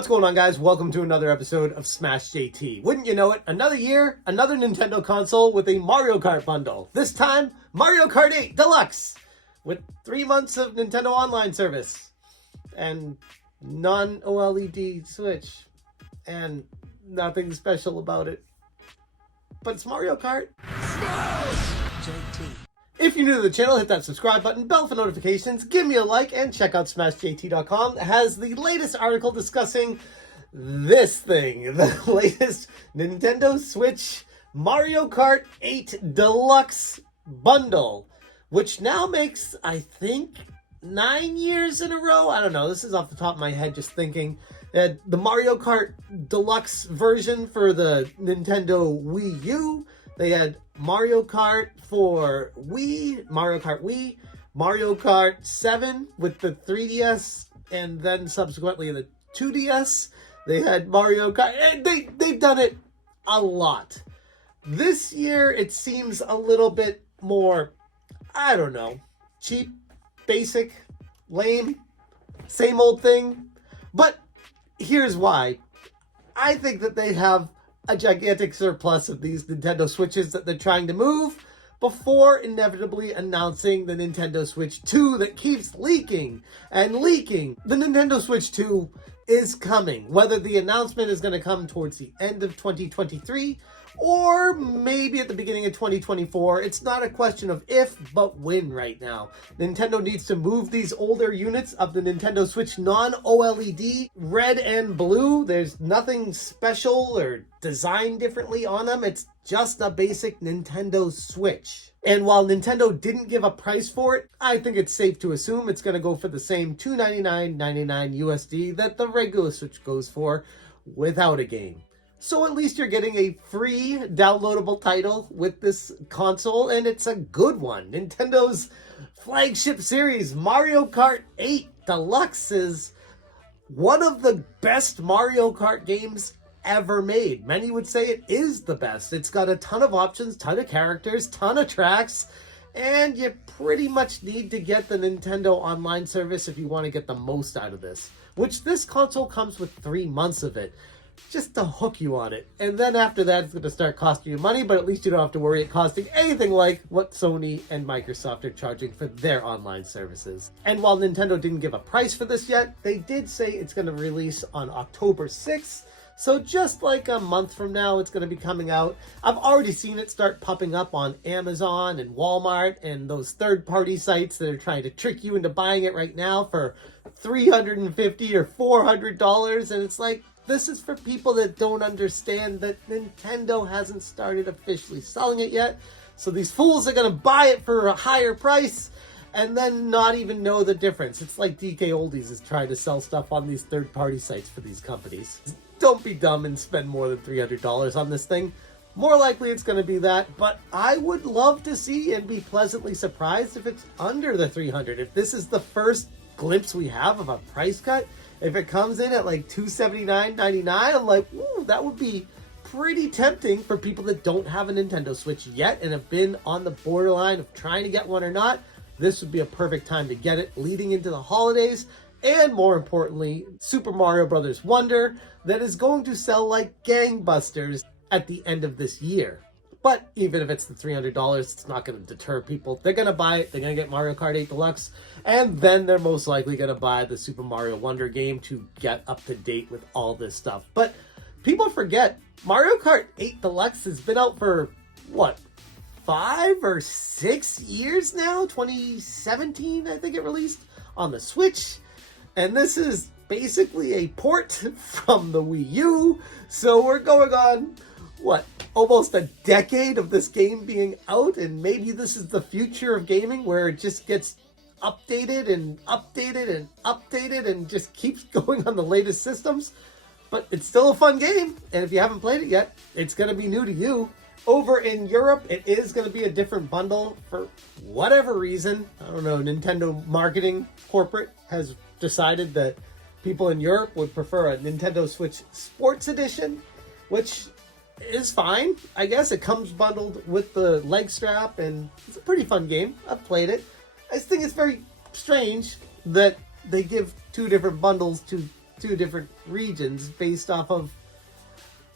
What's going on, guys? Welcome to another episode of Smash JT. Wouldn't you know it, another year, another Nintendo console with a Mario Kart bundle. This time, Mario Kart 8 Deluxe with 3 months of Nintendo Online service and non-OLED Switch and nothing special about it. But it's Mario Kart. Smash JT. If you're new to the channel, hit that subscribe button, bell for notifications, give me a like, and check out SmashJT.com. It has the latest article discussing this thing, the latest Nintendo Switch Mario Kart 8 Deluxe bundle, which now makes, I think, 9 years in a row. I don't know, this is off the top of my head, just thinking. The Mario Kart Deluxe version for the Nintendo Wii U. They had Mario Kart for Wii, Mario Kart Wii, Mario Kart 7 with the 3DS, and then subsequently the 2DS. They had Mario Kart, and they've done it a lot. This year, it seems a little bit more, I don't know, cheap, basic, lame, same old thing. But here's why. I think that they have a gigantic surplus of these Nintendo Switches that they're trying to move before inevitably announcing the Nintendo Switch 2 that keeps leaking and leaking. The Nintendo Switch 2 is coming. Whether the announcement is going to come towards the end of 2023 or maybe at the beginning of 2024, it's not a question of if, but when right now. Nintendo needs to move these older units of the Nintendo Switch non-OLED, red and blue. There's nothing special or designed differently on them. It's just a basic Nintendo Switch. And while Nintendo didn't give a price for it, I think it's safe to assume it's going to go for the same $299.99 USD that the regular Switch goes for without a game. So at least you're getting a free downloadable title with this console, and it's a good one. Nintendo's flagship series, Mario Kart 8 Deluxe, is one of the best Mario Kart games ever made. Many would say it is the best. It's got a ton of options, ton of characters, ton of tracks, and you pretty much need to get the Nintendo Online service if you want to get the most out of this, which this console comes with 3 months of it, just to hook you on it. And then after that, it's going to start costing you money, but at least you don't have to worry it costing anything like what Sony and Microsoft are charging for their online services. And while Nintendo didn't give a price for this yet, they did say it's going to release on October 6th. So just like a month from now, it's going to be coming out. I've already seen it start popping up on Amazon and Walmart and those third-party sites that are trying to trick you into buying it right now for $350 or $400. And it's like, this is for people that don't understand that Nintendo hasn't started officially selling it yet. So these fools are going to buy it for a higher price and then not even know the difference. It's like DK Oldies is trying to sell stuff on these third-party sites for these companies. Don't be dumb and spend more than $300 on this thing. More likely it's going to be that, but I would love to see and be pleasantly surprised if it's under the $300. If this is the first glimpse we have of a price cut, if it comes in at like $279.99, I'm like, ooh, that would be pretty tempting for people that don't have a Nintendo Switch yet and have been on the borderline of trying to get one or not. This would be a perfect time to get it leading into the holidays. And more importantly, Super Mario Bros. Wonder that is going to sell like gangbusters at the end of this year. But even if it's the $300, it's not going to deter people. They're going to buy it. They're going to get Mario Kart 8 Deluxe. And then they're most likely going to buy the Super Mario Wonder game to get up to date with all this stuff. But people forget, Mario Kart 8 Deluxe has been out for, what, 5 or 6 years now? 2017, I think it released on the Switch. And this is basically a port from the Wii U. So we're going on, what, almost a decade of this game being out, and maybe this is the future of gaming where it just gets updated and updated and updated and just keeps going on the latest systems. But it's still a fun game, and if you haven't played it yet, it's going to be new to you. Over in Europe, it is going to be a different bundle for whatever reason. I don't know, Nintendo marketing corporate has decided that people in Europe would prefer a Nintendo Switch Sports Edition, which is fine. I guess it comes bundled with the leg strap, and it's a pretty fun game. I've played it. I just think it's very strange that they give 2 different bundles to two different regions based off of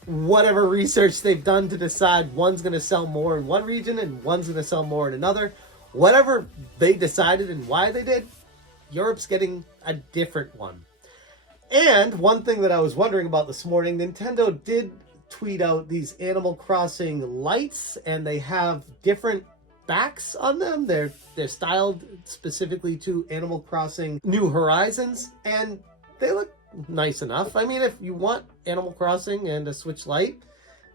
whatever research they've done to decide one's going to sell more in one region and one's going to sell more in another. Whatever they decided and why they did, Europe's getting a different one. And one thing that I was wondering about this morning, Nintendo did tweet out these Animal Crossing lights, and they have different backs on them. They're styled specifically to Animal Crossing New Horizons, and they look nice enough. I mean, if you want Animal Crossing and a Switch Lite,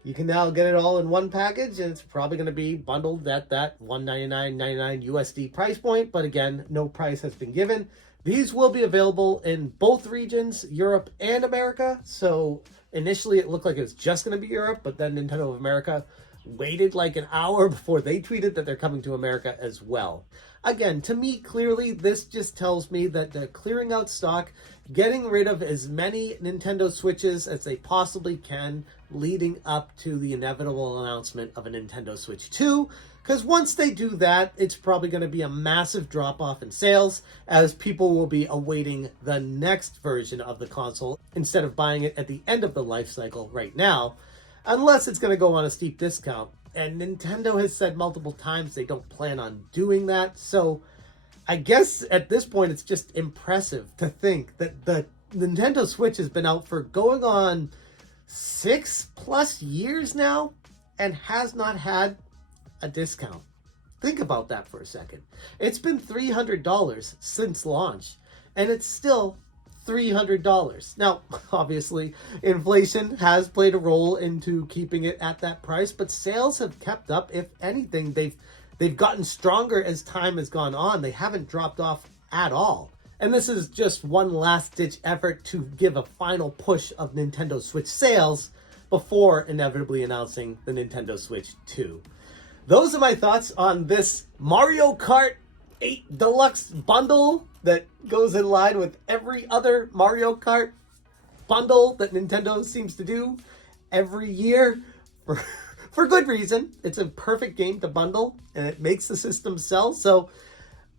you can now get it all in one package, and it's probably going to be bundled at that $199.99 USD price point. But again, no price has been given. These will be available in both regions, Europe and America. So initially it looked like it was just going to be Europe, but then Nintendo of America waited like an hour before they tweeted that they're coming to America as well. Again, to me, clearly, this just tells me that they're clearing out stock, getting rid of as many Nintendo Switches as they possibly can, leading up to the inevitable announcement of a Nintendo Switch 2. Because once they do that, it's probably going to be a massive drop-off in sales, as people will be awaiting the next version of the console instead of buying it at the end of the life cycle right now, unless it's going to go on a steep discount. And Nintendo has said multiple times they don't plan on doing that. So I guess at this point, it's just impressive to think that the Nintendo Switch has been out for going on 6+ years now and has not had a discount. Think about that for a second. It's been $300 since launch, and it's still $300. Now, obviously, inflation has played a role into keeping it at that price, but sales have kept up. If anything, they've gotten stronger as time has gone on. They haven't dropped off at all. And this is just one last-ditch effort to give a final push of Nintendo Switch sales before inevitably announcing the Nintendo Switch 2. Those are my thoughts on this Mario Kart 8 Deluxe bundle that goes in line with every other Mario Kart bundle that Nintendo seems to do every year for good reason. It's a perfect game to bundle, and it makes the system sell. So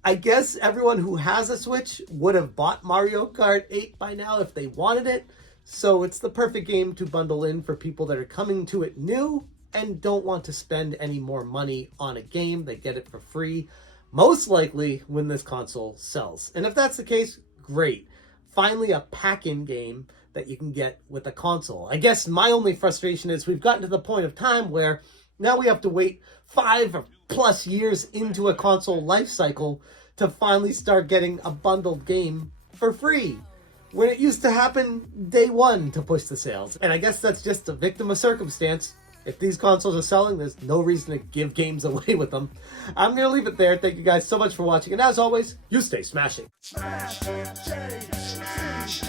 I guess everyone who has a Switch would have bought Mario Kart 8 by now if they wanted it. So it's the perfect game to bundle in for people that are coming to it new and don't want to spend any more money on a game. They get it for free, most likely when this console sells. And if that's the case, great. Finally, a pack-in game that you can get with a console. I guess my only frustration is we've gotten to the point of time where now we have to wait 5+ years into a console life cycle to finally start getting a bundled game for free, when it used to happen day one to push the sales. And I guess that's just a victim of circumstance. If these consoles are selling, there's no reason to give games away with them. I'm going to leave it there. Thank you guys so much for watching. And as always, you stay smashing. Smash, Smash,